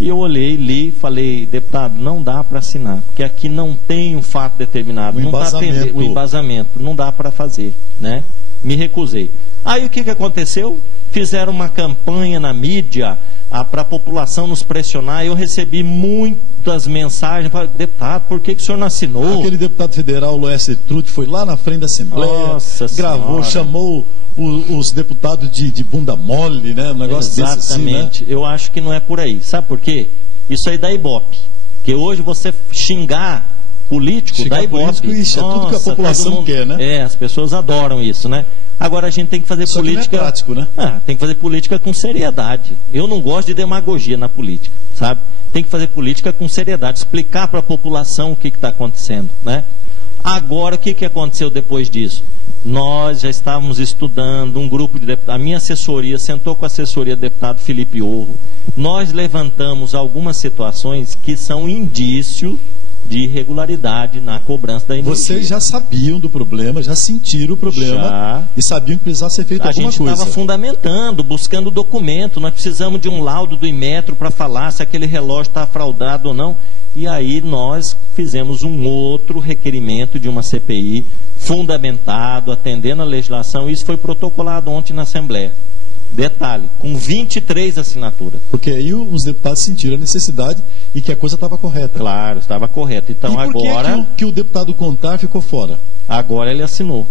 E eu olhei, li, falei, deputado, não dá para assinar, porque aqui não tem um fato determinado, o embasamento, não dá para fazer, né? Me recusei. Aí o que aconteceu? Fizeram uma campanha na mídia para a população nos pressionar. Eu recebi muitas mensagens, deputado, por que o senhor não assinou? Aquele deputado federal, Loécio Trutti, foi lá na frente da Assembleia, gravou, chamou os deputados de bunda mole, né? Um negócio desse assim, né? Exatamente. Eu acho que não é por aí. Sabe por quê? Isso aí dá ibope. Porque hoje você xingar político dá ibope. Isso é tudo que a população quer, né? As pessoas adoram isso, né? Agora a gente tem que fazer política... Que não é prático, né? Tem que fazer política com seriedade. Eu não gosto de demagogia na política, sabe? Tem que fazer política com seriedade, explicar para a população o que está acontecendo, né? Agora, o que aconteceu depois disso? Nós já estávamos estudando, um grupo de deputados, a minha assessoria sentou com a assessoria do deputado Felipe Orro. Nós levantamos algumas situações que são indício de irregularidade na cobrança da energia. Vocês já sabiam do problema, já sentiram o problema e sabiam que precisava ser feito alguma coisa. A gente estava fundamentando, buscando documento, nós precisamos de um laudo do Inmetro para falar se aquele relógio está fraudado ou não. E aí nós fizemos um outro requerimento de uma CPI fundamentado, atendendo a legislação, e isso foi protocolado ontem na Assembleia. Detalhe, com 23 assinaturas. Porque aí os deputados sentiram a necessidade e que a coisa estava correta. Claro, estava correta. Então e por agora... que o deputado Contar ficou fora? Agora ele assinou.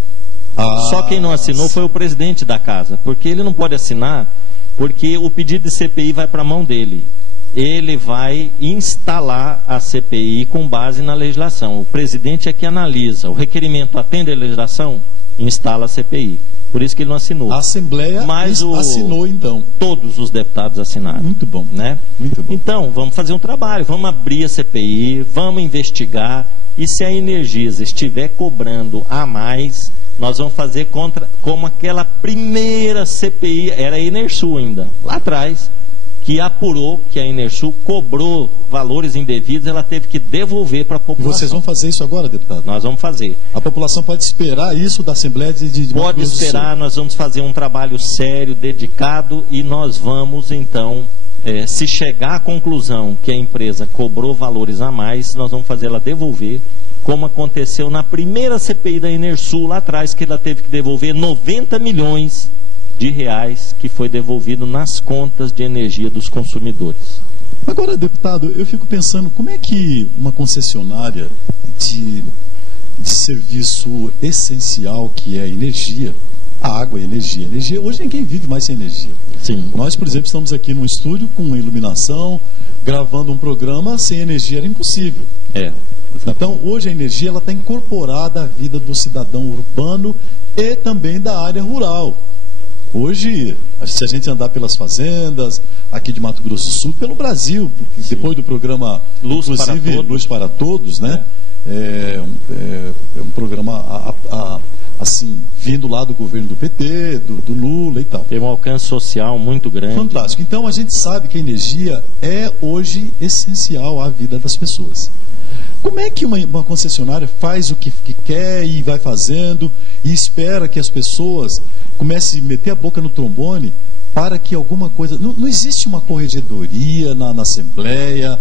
Só quem não assinou foi o presidente da casa, porque ele não pode assinar, porque o pedido de CPI vai para a mão dele. Ele vai instalar a CPI com base na legislação. O presidente é que analisa. O requerimento atende a legislação, instala a CPI. Por isso que ele não assinou. A Assembleia assinou, então. Todos os deputados assinaram. Muito bom. Né? Muito bom. Então, vamos fazer um trabalho, vamos abrir a CPI, vamos investigar. E se a Energisa estiver cobrando a mais, nós vamos fazer como aquela primeira CPI, era a Enersul ainda, lá atrás, que apurou que a Enersul cobrou valores indevidos, ela teve que devolver para a população. E vocês vão fazer isso agora, deputado? Nós vamos fazer. A população pode esperar isso da Assembleia de Pode esperar, nós vamos fazer um trabalho sério, dedicado, e nós vamos, então, se chegar à conclusão que a empresa cobrou valores a mais, nós vamos fazer ela devolver, como aconteceu na primeira CPI da Enersul, lá atrás, que ela teve que devolver 90 milhões de reais que foi devolvido nas contas de energia dos consumidores. Agora, deputado, eu fico pensando, como é que uma concessionária de serviço essencial, que é a energia, a água e energia, hoje ninguém vive mais sem energia. Sim. Nós, por exemplo, estamos aqui num estúdio com iluminação, gravando um programa, sem energia era impossível. Então, hoje a energia está incorporada à vida do cidadão urbano e também da área rural. Hoje, se a gente andar pelas fazendas, aqui de Mato Grosso do Sul, pelo Brasil, porque depois do programa Luz para Todos, né? É um programa assim, vindo lá do governo do PT, do Lula e tal. Tem um alcance social muito grande. Fantástico. Então a gente sabe que a energia é hoje essencial à vida das pessoas. Como é que uma concessionária faz o que quer e vai fazendo e espera que as pessoas comecem a meter a boca no trombone para que alguma coisa... Não existe uma corregedoria na Assembleia,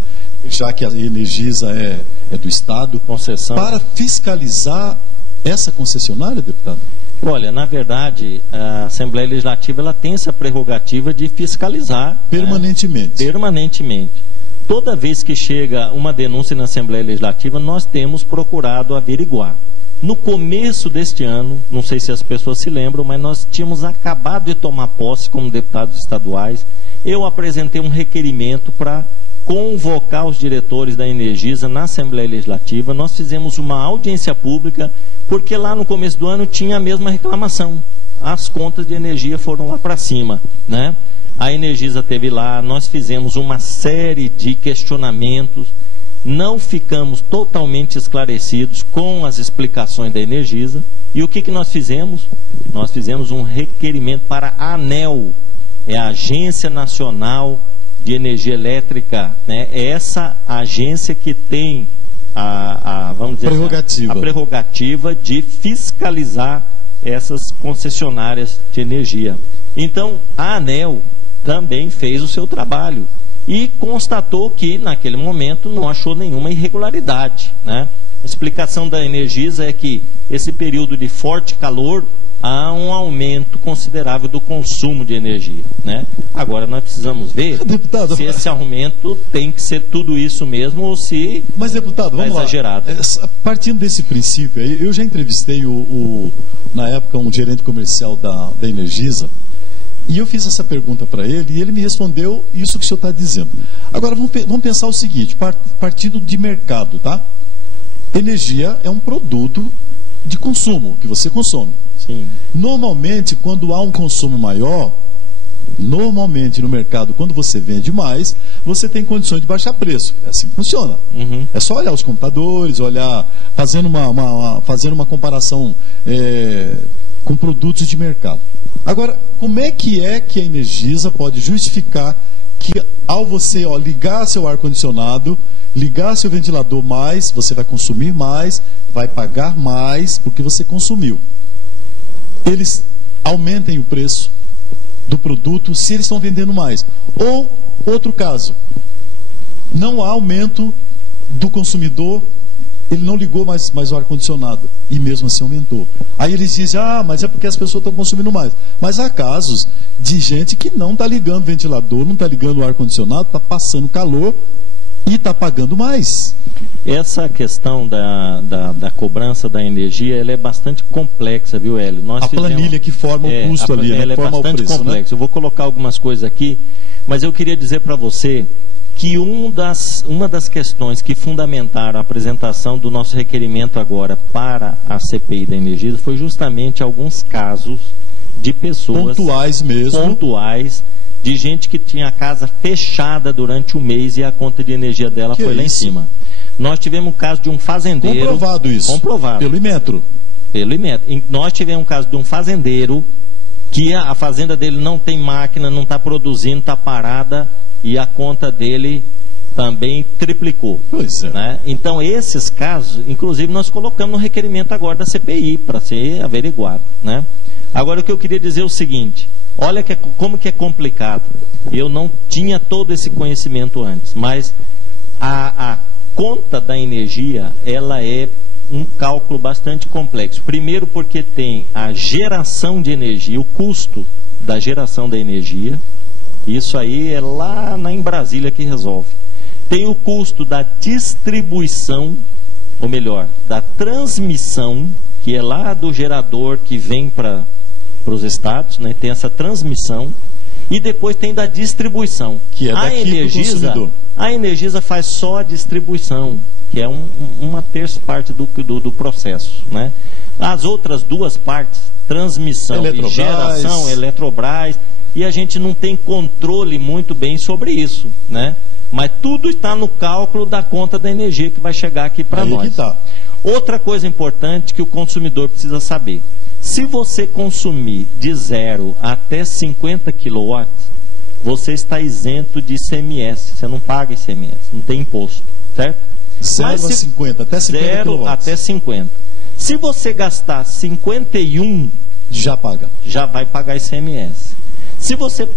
já que a Energisa é do Estado, concessão, para fiscalizar essa concessionária, deputado? Olha, na verdade, a Assembleia Legislativa ela tem essa prerrogativa de fiscalizar permanentemente. Permanentemente. Toda vez que chega uma denúncia na Assembleia Legislativa, nós temos procurado averiguar. No começo deste ano, não sei se as pessoas se lembram, mas nós tínhamos acabado de tomar posse como deputados estaduais. Eu apresentei um requerimento para convocar os diretores da Energisa na Assembleia Legislativa. Nós fizemos uma audiência pública, porque lá no começo do ano tinha a mesma reclamação. As contas de energia foram lá para cima, né? A Energisa esteve lá, nós fizemos uma série de questionamentos, não ficamos totalmente esclarecidos com as explicações da Energisa. E o que nós fizemos? Nós fizemos um requerimento para a ANEEL, é a Agência Nacional de Energia Elétrica, né? É essa agência que tem vamos dizer, a prerrogativa de fiscalizar essas concessionárias de energia. Então, a ANEEL também fez o seu trabalho e constatou que, naquele momento, não achou nenhuma irregularidade, né? A explicação da Energisa é que esse período de forte calor há um aumento considerável do consumo de energia, né? Agora nós precisamos ver, deputado, se esse aumento tem que ser tudo isso mesmo ou se... Mas, deputado, vamos lá. Exagerado. Partindo desse princípio aí, eu já entrevistei na época um gerente comercial da Energisa, e eu fiz essa pergunta para ele e ele me respondeu isso que o senhor está dizendo. Agora vamos pensar o seguinte, partindo de mercado, tá? Energia é um produto de consumo, que você consome. Sim. Normalmente, quando há um consumo maior, normalmente no mercado, quando você vende mais, você tem condições de baixar preço. É assim que funciona. Uhum. É só olhar os computadores, fazendo uma comparação com produtos de mercado. Agora, como é que a Energisa pode justificar que ao você ligar seu ar-condicionado, ligar seu ventilador mais, você vai consumir mais, vai pagar mais porque você consumiu? Eles aumentem o preço do produto se eles estão vendendo mais. Ou, outro caso, não há aumento do consumidor, ele não ligou mais o ar-condicionado e mesmo assim aumentou. Aí eles dizem, mas é porque as pessoas estão consumindo mais. Mas há casos de gente que não está ligando o ventilador, não está ligando o ar-condicionado, está passando calor e está pagando mais. Essa questão da cobrança da energia, ela é bastante complexa, viu, Hélio? A planilha que forma o custo ali, ela né? é Forma bastante o preço, complexa. né? Eu vou colocar algumas coisas aqui, mas eu queria dizer para você que uma das questões que fundamentaram a apresentação do nosso requerimento agora para a CPI da energia foi justamente alguns casos de pessoas pontuais mesmo, pontuais, de gente que tinha a casa fechada durante o mês e a conta de energia dela foi lá em cima. Nós tivemos um caso de um fazendeiro... Comprovado isso. Comprovado. Pelo Inmetro. Pelo Inmetro. Nós tivemos um caso de um fazendeiro que a fazenda dele não tem máquina, não está produzindo, está parada e a conta dele também triplicou. Pois é. Né? Então, esses casos, inclusive, nós colocamos no requerimento agora da CPI para ser averiguado. Né? Agora, o que eu queria dizer é o seguinte... Olha como que é complicado. Eu não tinha todo esse conhecimento antes, mas a conta da energia, ela é um cálculo bastante complexo. Primeiro porque tem a geração de energia, o custo da geração da energia. Isso aí é lá em Brasília que resolve. Tem o custo da distribuição, ou melhor, da transmissão, que é lá do gerador que vem para os estados, né? Tem essa transmissão, e depois tem da distribuição. Que é daqui do consumidor. A Energisa faz só a distribuição, que é uma terça parte do processo. Né? As outras duas partes, transmissão e geração, Eletrobras, e a gente não tem controle muito bem sobre isso. Né? Mas tudo está no cálculo da conta da energia que vai chegar aqui para nós. Outra coisa importante que o consumidor precisa saber. Se você consumir de 0 até 50 kW, você está isento de ICMS. Você não paga ICMS, não tem imposto, certo? 0 a 50, até 50 kW. Até 50. Se você gastar 51, já paga. Já vai pagar ICMS. Se você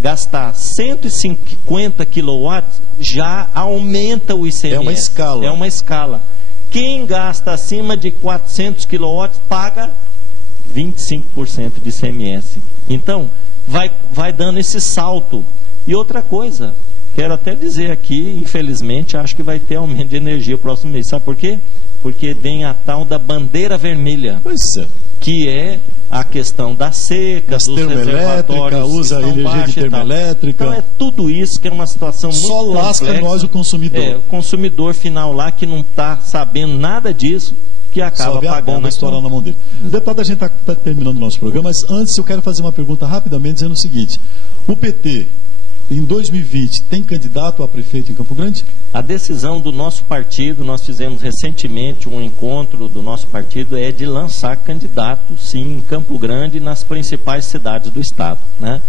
gastar 150 kW, já aumenta o ICMS. É uma escala. É uma escala. Quem gasta acima de 400 kW paga 25% de ICMS. Então, vai dando esse salto. E outra coisa, quero até dizer aqui, infelizmente, acho que vai ter aumento de energia no próximo mês. Sabe por quê? Porque vem a tal da bandeira vermelha. Pois é. Que é a questão da seca, dos reservatórios, usa energia de termoelétrica. Então é tudo isso que é uma situação muito complexa. Só lasca nós, o consumidor. O consumidor final lá que não está sabendo nada disso, que acaba pagando a história na mão dele. Deputado, a gente está terminando o nosso programa, mas antes eu quero fazer uma pergunta rapidamente, dizendo o seguinte: o PT, em 2020, tem candidato a prefeito em Campo Grande? A decisão do nosso partido, nós fizemos recentemente um encontro do nosso partido, é de lançar candidato, sim, em Campo Grande e nas principais cidades do estado. Né?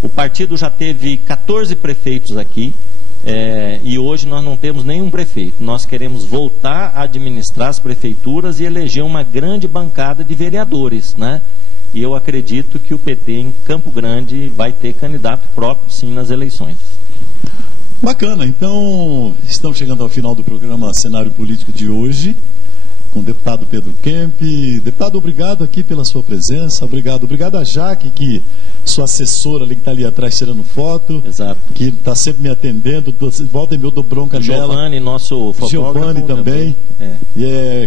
O partido já teve 14 prefeitos aqui, e hoje nós não temos nenhum prefeito. Nós queremos voltar a administrar as prefeituras e eleger uma grande bancada de vereadores, né? E eu acredito que o PT em Campo Grande vai ter candidato próprio, sim, nas eleições. Bacana, então estamos chegando ao final do programa Cenário Político de hoje, com o deputado Pedro Kemp. Deputado, obrigado aqui pela sua presença, obrigado a Jaque, que sua assessora ali que está ali atrás tirando foto. Exato. Que está sempre me atendendo, volta e meia eu dou bronca nela. Giovanni, nosso fotógrafo. Giovanni também.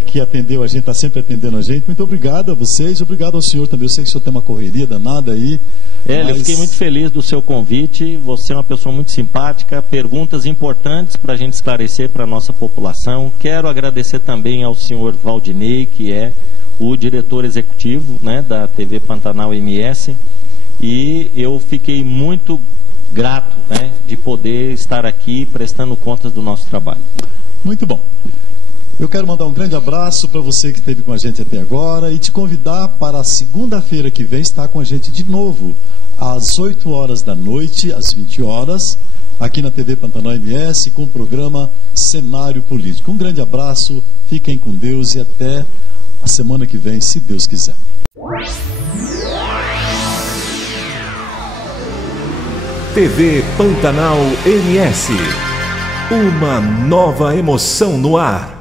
Que atendeu a gente, está sempre atendendo a gente. Muito obrigado a vocês, obrigado ao senhor também. Eu sei que o senhor tem uma correria danada aí. Eu fiquei muito feliz do seu convite. Você é uma pessoa muito simpática, perguntas importantes para a gente esclarecer para a nossa população. Quero agradecer também ao senhor Valdinei, que é o diretor executivo, né, da TV Pantanal MS. E eu fiquei muito grato, né, de poder estar aqui prestando contas do nosso trabalho. Muito bom. Eu quero mandar um grande abraço para você que esteve com a gente até agora e te convidar para a segunda-feira que vem estar com a gente de novo, às 8 horas da noite, às 20 horas, aqui na TV Pantanal MS, com o programa Cenário Político. Um grande abraço, fiquem com Deus e até a semana que vem, se Deus quiser. TV Pantanal MS. Uma nova emoção no ar.